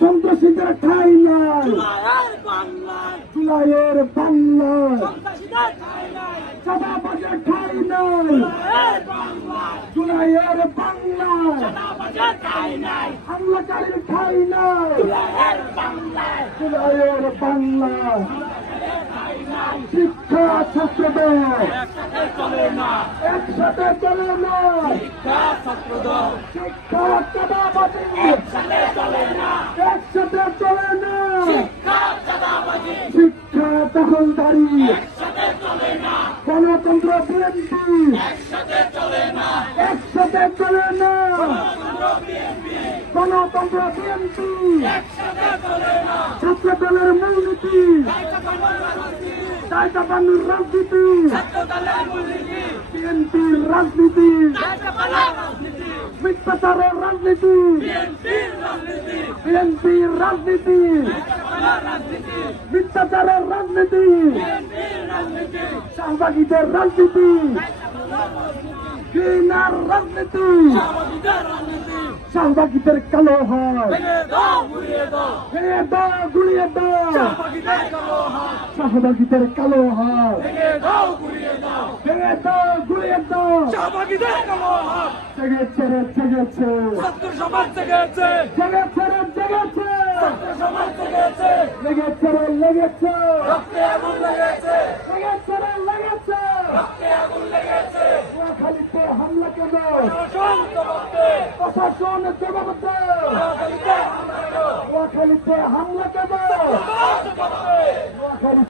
সন্ত্রাসীদের ঠাঁই নাই, জুলাইয়ের বাংলায় চাঁদাবাজের ঠাঁই নাই, জুলাইয়ের বাংলায় হামলাকারীর ঠাঁই নাই, জুলাইয়ের বাংলায় শিক্ষা ছাত্রদের একসাথে চলে না, শিক্ষা চাঁদাবাজি একসাথে চলে না, শিক্ষা দখলদারি গণতন্ত্র বিএনপি একসাথে চলে না, গণতন্ত্র বিএনপি ছাত্র দলের মূলনীতি দায়িত্ব বান্নুর রাজনীতি, বিএনপির রাজনীতি মিথ্যাচারের রাজনীতি, বিএনপির রাজনীতি মিথ্যাচারের রাজনীতি, শাহবাগীদের রাজনীতি, ঘৃণার রাজনীতি, শাহবাগীদের কালো হাত গুলিয়ে দাও, শাহবাগীদের কালো হাত ভেঙে দাও, গুলিয়ে দাও, জেগেছে রে জেগেছে, সমাজ জেগেছে, জেগেছে রে জেগেছে, সমাজ জেগেছে, লেগেছে রে লেগেছে, রক্তে আগুন লেগেছে, লেগেছে রে লেগেছে, রক্তে আগুন লেগেছে, নোয়াখালীতে হামলা কেন, প্রশাসন জবাব দে, প্রশাসন জবাব দে, নোয়াখালীতে হামলা কেন, নোয়াখালীতে হামলা কেন, জবাব দে। নোয়াখালী